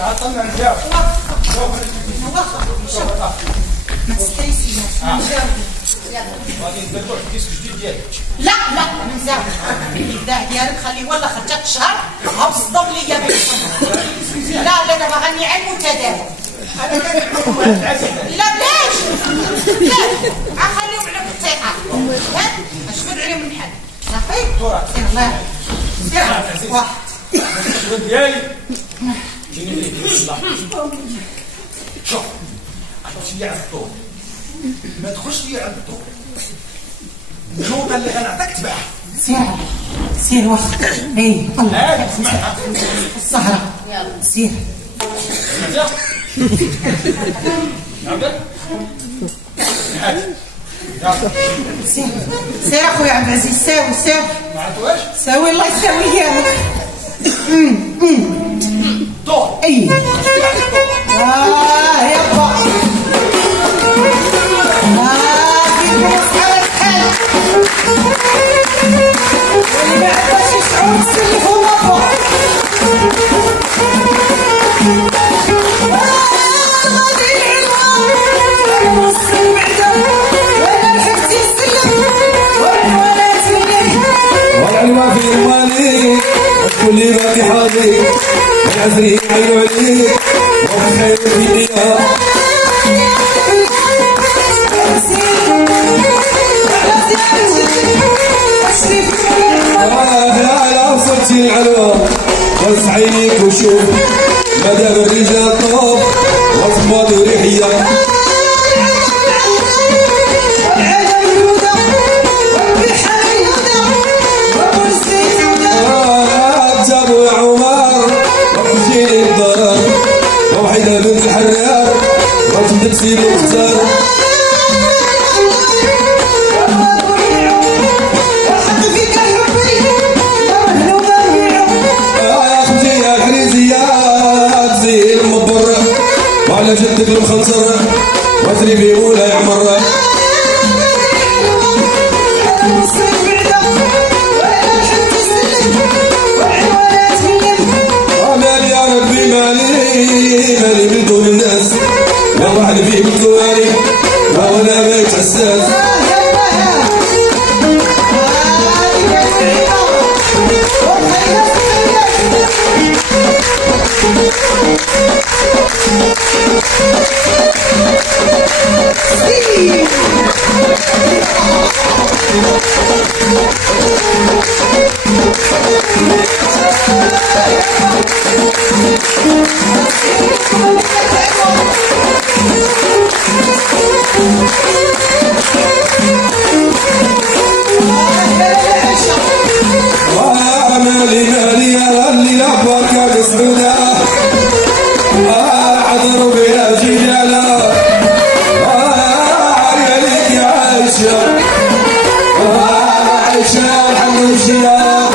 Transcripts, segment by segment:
عطلنا نجاوب. ما تستريسيش. غادي نديرو واحد الديسك جديد ديالك. لا نزاوي الابداع ديالك خليه ولا خرجت شهر هاو صدم ليا لا دابا غني على المتداول. لا بلاش غنخليهم على الثقه اشفد عليهم من حد صافي. سير الله سير واحد ديالي جيني ليه الصلاح. شوف عطيتي لي على الدور ما تخش لي على الدور النوطه اللي غنعطيك تبعها. سير واخا اي هاك اسمعها الزهره سير سمعتها عاودك هاك سير اخويا عبد العزيز ساوي ما عرفتوهاش ساوي الله يساوي ايامك. دور اي يابا كيف مسألة الحال واللي ما عرفاش يسعود سلفو لابا غادي العنوان وصل بعدا وانا لحقتي نسلم والعنوانات منك والعنوان في المالي كل باقي حاضي والعزري عينو عليك وخير في الدنيا على وصلتي العلوى وسعيك وشوف مدام الرجال طوب وصمد وريحية جابوا يا عمر وحشيني الضرر ووحيدة بنت الحرار وتندب سيدي مختار وعلى جدك المخنصر وادري في مولا يعمر مالي يا ربي مالي من دون الناس لا واحد فيه بالكواري وانا بيت حساس مالي يا اللي لعبك يا مسعودة عذروا بلا جيالة يا ليك يا عايشة عايشة الحمد لله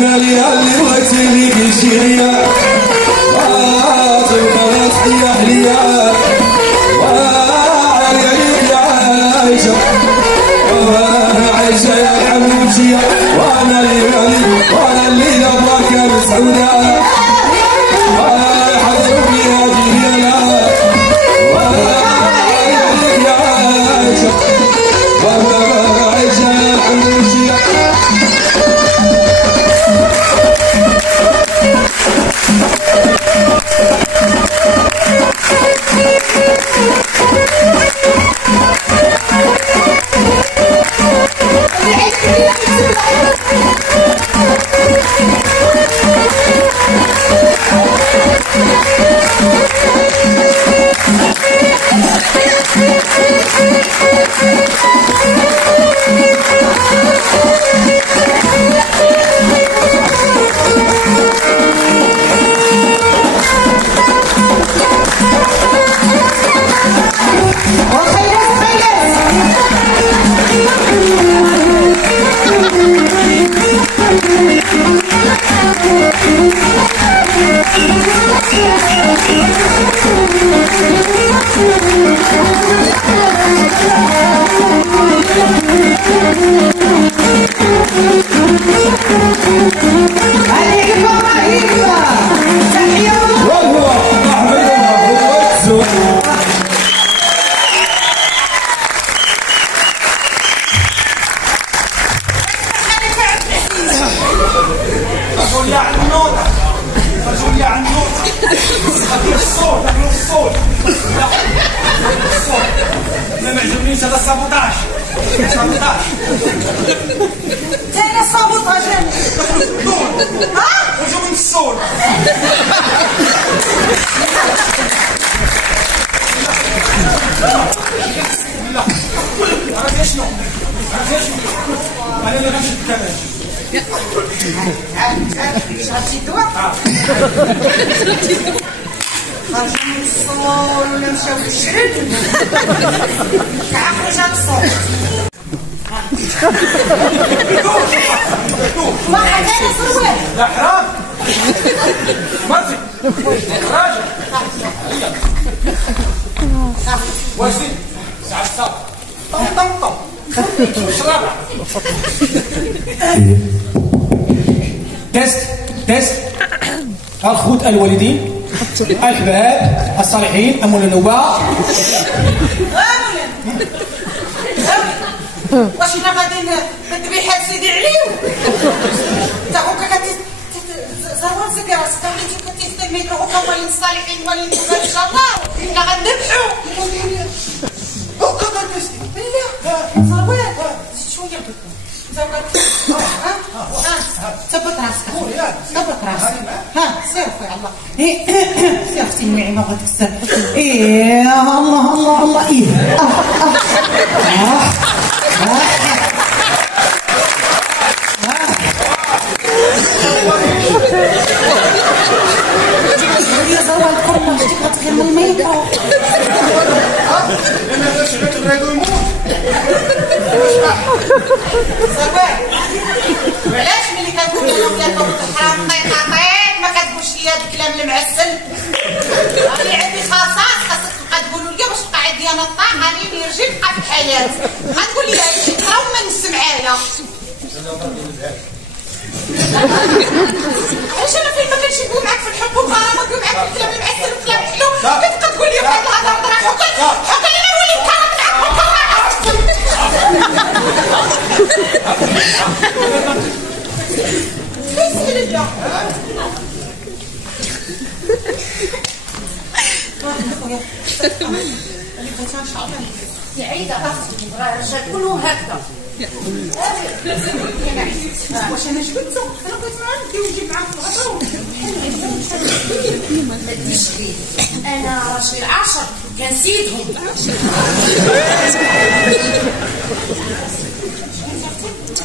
مالي اللي بغيتي لي بشيريا تبقى تحية حليا يا ليك يا عايشة عايشة يا حموشية وانا انا صابوط غجاني ها وجو من الصول لا عرفتي شنو انا اللي غنشد كمان شربتي الدواء خرجوا من الصول ولا مشاو للشرب كاع خرجت الصول ما عندنا سروال لا حرام مرتي راجل وزين ساعة الصبر طم طم طم شرابة تيست الخوت الوالدين الأحباب الصالحين أمون النواب واش حنا غادي الذبيحه سيدي عليو تا هكا غادي زوال زكي راسك وليتي كتستميتو هكا ولين الصالحين ولين ان شاء الله حنا غنذبحو هكا غادي لا زوال زيد شويه ثبت راسك ثبت راسك ها سير خويا الله سير اختي النعيمه بغات تكسر الله الله الله يا زوال كل شتي كتغير من الميكرو انا باش غتغرقو يموت زوال وعلاش ملي كنقول لهم ياكلوا الحرام طيط ما كتقولش لي هذا الكلام المعسل راني عندي خاصات خاصك تبقى تقولوا لي باش تبقى عندي انا الطاقه اللي يرجع يبقى في الحياه غتقول لي هادشي ترى وما نس معايا علاش انا فين ما كنتش نقول معاك في الحب والغرام ونقول معاك في الكلام المعسل والكلام الحلو كتبقى تقول لي بهاد الهضره راه حكى لي ما نولي نكرر سعيدة راه الرجال كلهم هكذا. واش انا جبدتو انا بغيت نعرف ونجيب معاك في الغداء ما تديش بيه انا راجل العشر كنسيدهم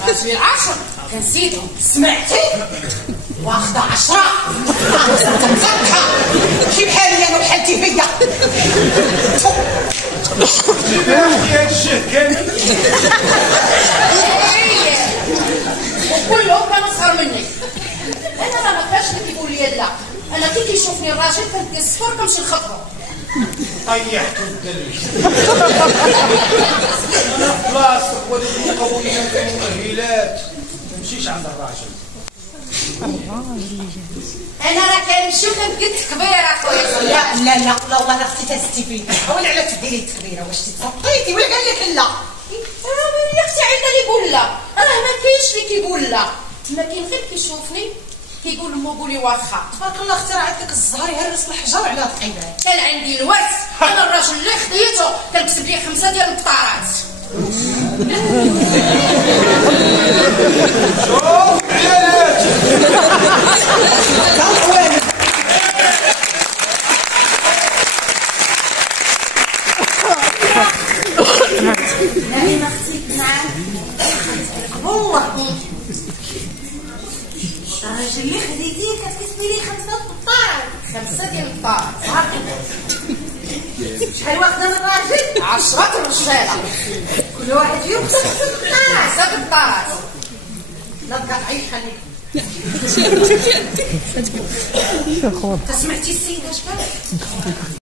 راجل العشر كنسيدهم سمعتي واخده 10 مصلحه شي بحالي انا وحالتي فيا جيبي اختي هاد الشهد كامل وكلهم كانوا صغار مني انا ما بقاش اللي كيقول لي لا انا كي كيشوفني الراجل كندير السفور كنمشي نخطبو طيحت الدريش انا في بلاصتك ولدي قوية كمؤهلات ما نمشيش عند الراجل انا راه كنمشي وكنقد كبيره خويا لا لا لا لا والله انا اختي تستفيد حاولي على تديري كبيره واش تتفطيتي ولا قال لك لا يا اختي عيطه لي يقول لا راه ما كاينش اللي كيقول لا ما كاين غير كيشوفني كيقول لمو قولي واخا تبارك الله اختي راه عندك الزهر يهرس الحجر على الطيبات كان عندي الورث انا الراجل اللي خديته كنكسب ليه 5 ديال البطارات شوف عيالات نعيمه اختي معاك والله الراجل اللي خديتيه كتكسبي ليه 5 بطارات 5 ديال البطارات شحال واخده من الراجل 10 رجاله كل واحد فيهم 5 بطارات 5 بطارات لا تقاطعيش خليك تسمعتي السيده اش قالت